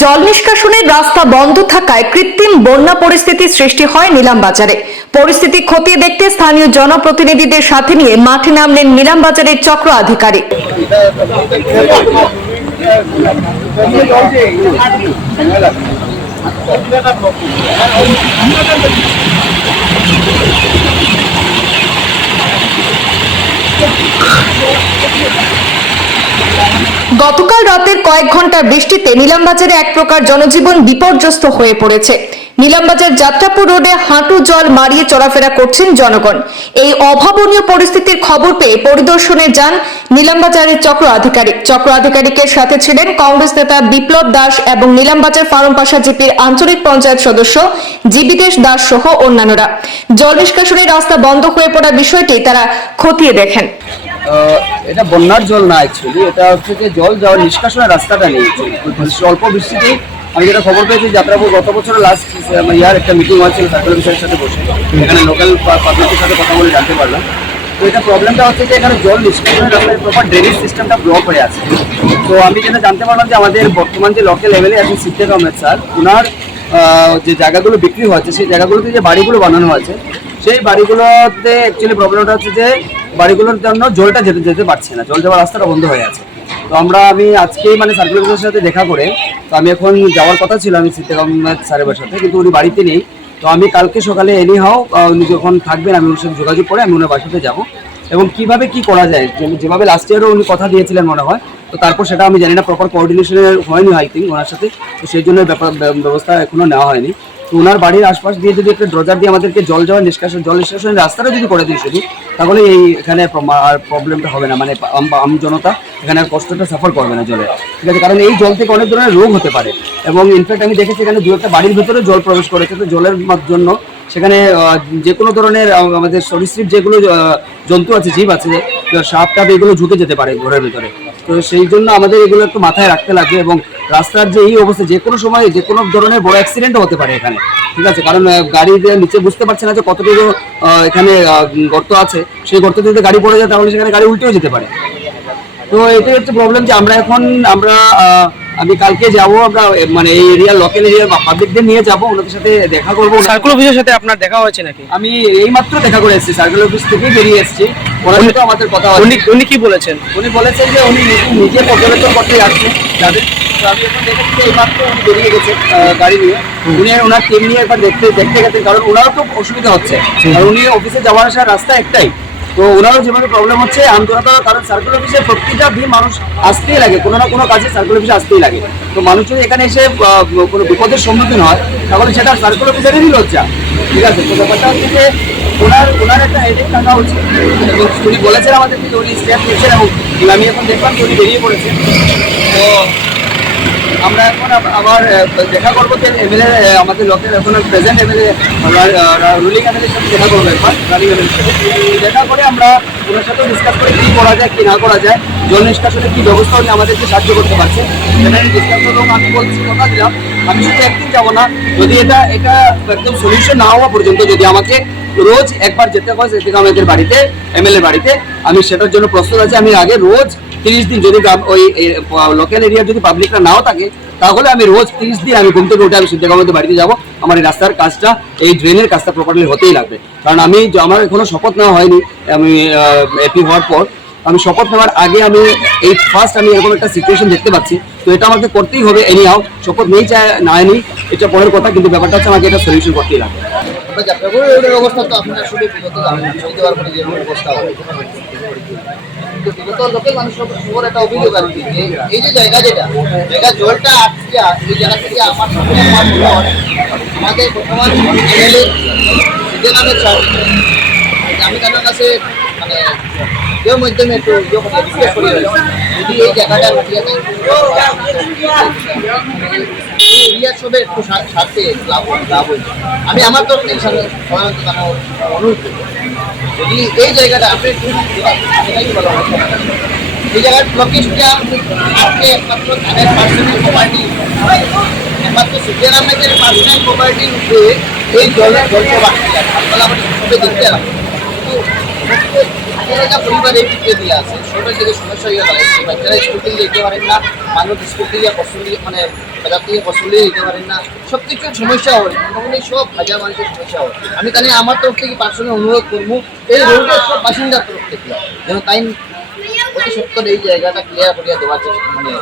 জল নিষ্কাশনের রাস্তা বন্ধ থাকায় কৃত্রিম বন্যা পরিস্থিতির সৃষ্টি হয় নিলাম বাজারে। পরিস্থিতি খতিয়ে দেখতে স্থানীয় জনপ্রতিনিধিদের সাথে নিয়ে মাঠে নামলেন নিলাম বাজারের চক্র আধিকারিক। গতকাল রাতের কয়েক ঘণ্টার বৃষ্টিতে নিলামবাজারে এক প্রকার জনজীবন বিপর্যস্ত হয়ে পড়েছে। নিলামবাজার যাত্রাপুর রোডে হাঁটু জল মারিয়ে চলাফেরা করছেন জনগণ। এই অভাবনীয় পরিস্থিতির খবর পেয়ে পরিদর্শনে যান নিলামবাজারের চক্র আধিকারিক চক্র আধিকারিকের সাথে ছিলেন কংগ্রেস নেতা বিপ্লব দাস এবং নিলামবাজার ফার্মপাশা জিপির আঞ্চলিক পঞ্চায়েত সদস্য জীবিতেশ দাস সহ অন্যান্যরা। জল নিষ্কাশনের রাস্তা বন্ধ হয়ে পড়া বিষয়টি তারা খতিয়ে দেখেন। এটা বন্যার জল না অ্যাকচুয়ালি এটা হচ্ছে যে জল যাওয়ার নিষ্কাশনের রাস্তাটা নেই অল্প বৃষ্টিতেই আমি যেটা খবর পেয়েছি যাত্রাপুর গত বছর লাস্ট ইয়ার একটা মিটিং হয়েছিল সার্কেল অফিসারের সাথে বসে। এখানে লোকাল পাবলিকের সাথে কথা বলে জানতে পারলাম। তো এটা প্রবলেমটা হচ্ছে যে এখানে জল নিষ্কাশনের রাস্তায় প্রপার ড্রেনেজ সিস্টেমটা ব্লক হয়ে আছে। তো আমি যেটা জানতে পারলাম যে আমাদের বর্তমান যে লোকাল লেভেলে আছেন সিদ্দিক আহমেদ স্যার ওনার যে জায়গাগুলো বিক্রি হচ্ছে, সেই জায়গাগুলোতে যে বাড়িগুলো বানানো আছে, সেই বাড়িগুলোতে অ্যাকচুয়ালি প্রবলেমটা হচ্ছে যে বাড়িগুলোর জন্য জলটা যেতে যেতে পারছে না। জল যাওয়ার রাস্তাটা বন্ধ হয়ে আছে। তো আমরা আমি আজকেই মানে সার্কুল অফিসের সাথে দেখা করে, তো আমি এখন যাওয়ার কথা ছিল আমি আহমেদ স্যারের বাসাতে কিন্তু উনি বাড়িতে নেই। তো আমি কালকে সকালে এনি হাও উনি যখন থাকবেন, আমি ওর সাথে যোগাযোগ করে আমি ওনার বাসাতে যাব। এবং কীভাবে কি করা যায়? যেভাবে লাস্ট ইয়ারও উনি কথা দিয়েছিলেন মনে হয়, তো তারপর সেটা আমি জানি না প্রপার কোঅর্ডিনেশনের হয়নি আই থিঙ্ক ওনার সাথে। তো সেই জন্য ব্যবস্থা এখনও নেওয়া হয়নি। ওনার বাড়ির আশপাশ দিয়ে যদি একটা ড্রজার দিয়ে আমাদেরকে জল যাওয়ার নিষ্কাশন, জল নিষ্কাশনের রাস্তাটা যদি করে দিই শুধু, তাহলে এই এখানে আর প্রবলেমটা হবে না। মানে আম জনতা এখানে আর কষ্টটা সাফার করবে না জলে। ঠিক আছে? কারণ এই জল থেকে অনেক ধরনের রোগ হতে পারে। এবং ইনফ্যাক্ট আমি দেখেছি এখানে দু একটা বাড়ির ভিতরে জল প্রবেশ করেছে। তো জলের জন্য সেখানে যে কোনো ধরনের আমাদের সরীসৃপ যেগুলো জন্তু আছে, জীব আছে, সাপ, টাপ, এগুলো ঢুকে যেতে পারে ঘরের ভিতরে। তো সেই জন্য আমাদের এগুলো একটু মাথায় রাখতে লাগবে এবং রাস্তার যে এই অবস্থা, যে কোনো সময় যে কোনো ধরনের বড় অ্যাক্সিডেন্টও হতে পারে এখানে, ঠিক আছে? কারণ গাড়ি নিচে বুঝতে পারছে না যে কতটুকু এখানে গর্ত আছে, সেই গর্ত যদি গাড়ি পড়ে যায় তাহলে সেখানে গাড়ি উল্টেও যেতে পারে। তো এটাই হচ্ছে প্রবলেম যে আমরা এখন, আমরা আমি কালকে যাব আমরা মানে এই এরিয়া লোকাল এরিয়া পাবলিকদের নিয়ে যাব ওনাদের সাথে দেখা করব। সার্কুল অফিসের সাথে আপনার দেখা হয়েছে নাকি? আমি এই মাত্র দেখা করে এসেছি সার্কেল অফিস থেকে বেরিয়ে এসেছি। ওনার সাথে আমাদের কথা উনি উনি কি বলেছেন? উনি বলেছেন যে উনি নিজে- পর্যবেক্ষণ করতে যাচ্ছেন যাদের আমি এখন দেখেছি যে এইমাত্র উনি বেরিয়ে গেছে গাড়ি নিয়ে। উনি ওনার টিম নিয়ে একবার দেখতে দেখতে গেছেন কারণ ওনারও তো অসুবিধা হচ্ছে। আর উনি অফিসে যাওয়ার আসার রাস্তা একটাই। তো ওনারও যেভাবে প্রবলেম হচ্ছে আমজনতা কারণ সার্কেল অফিসে প্রত্যেকটা দিন মানুষ আসতেই লাগে, কোনো না কোনো কাজে সার্কেল অফিসে আসতেই লাগে। তো মানুষ যদি এখানে এসে কোনো বিপদের সম্মুখীন হয়, তাহলে সেটা সার্কেল অফিসারেরই লজ্জা। ঠিক আছে? তো ব্যাপারটা হচ্ছে যে ওনার ওনার একটা হেডেক থাকা উচিত। উনি বলেছেন আমাদের যে উনি স্টেপ নিয়েছেন এবং আমি এখন দেখলাম যে উনি বেরিয়ে পড়েছেন। তো আমরা এখন আবার দেখা করব যে এমএলএ আমাদের লোকের এখন প্রেজেন্ট এমএলএ রুলিং এমএলএর সাথে দেখা করব একবার রানিং এমএলএর সাথে। দেখা করে আমরা ওনার সাথে ডিসকাস করে কী করা যায়, কী না করা যায়, জল নিষ্কাশনে কী ব্যবস্থা উনি আমাদেরকে সাহায্য করতে পারছে। সেটা নিয়ে ডিসকাস করব আমি বলছি, কথা দিলাম, আমি শুধু একদিন যাব না। যদি এটা এটা একদম সলিউশন না হওয়া পর্যন্ত যদি আমাকে রোজ একবার যেতে হয় সেদিকে আমাদের বাড়িতে এমএলএ বাড়িতে। আমি সেটার জন্য প্রস্তুত আছি। আমি আগে রোজ তিরিশ দিন যদি ওই লোকাল এরিয়ার যদি পাবলিকরা নাও থাকে, তাহলে আমি রোজ তিরিশ দিন আমি ঘুম থেকে উঠে আমি সিদ্ধাকা আমাদের বাড়িতে যাব। আমার এই রাস্তার কাজটা, এই ড্রেনের কাজটা প্রপারলি হতেই লাগবে। কারণ আমি আমার এখনও শপথ নেওয়া হয়নি। আমি এপি হওয়ার পর আমি শপথ নেওয়ার আগে আমি এই ফার্স্ট আমি এরকম একটা সিচুয়েশন দেখতে পাচ্ছি। তো এটা আমাকে করতেই হবে এনি হাও শপথ নেই চায় না এটা পরের কথা। কিন্তু ব্যাপারটা হচ্ছে আমাকে এটা সলিউশন করতেই লাগবে। আমরা যাত্রাপুর রোডের তো আপনারা আসলে বিগত জানেন পারব না, যেরকম অবস্থা বিগত লোকের মানুষ সবার একটা অভিযোগ এই যে জায়গা যেটা, জায়গা জলটা আটকে এই জায়গা থেকে আমার আমাদের বর্তমান এমএলএ সিদ্দিক আমি তাদের কাছে মানে কেউ মাধ্যমে একটু ইয়ে যদি এই জায়গাটা এরিয়ার সবে একটু সাথে লাভ আমি আমার তরফ থেকে অনুরোধ যদি এই জায়গাটা আপনি সেটাই হয় এই জায়গার লোকেশটা আপনি একমাত্র ধানের পার্সোনাল প্রপার্টি একমাত্র আহমেদের পার্সোনাল প্রপার্টি এই জলের জল প্রবাহ আপনারা আমাদের দেখতে দিয়ে আছে। সমস্যা হয়ে পারেন না, মানুষ মানে বাজার থেকে পারেন না। সব কিছু সমস্যা সব মানুষের সমস্যা হয়। আমি তাহলে আমার তরফ থেকে পার্সোনাল অনুরোধ করব, এই রোডের সব বাসিন্দার তরফ থেকে। যেন তাই অতি সত্তর এই জায়গাটা ক্লিয়ার করিয়া দেওয়ার চেষ্টা মানে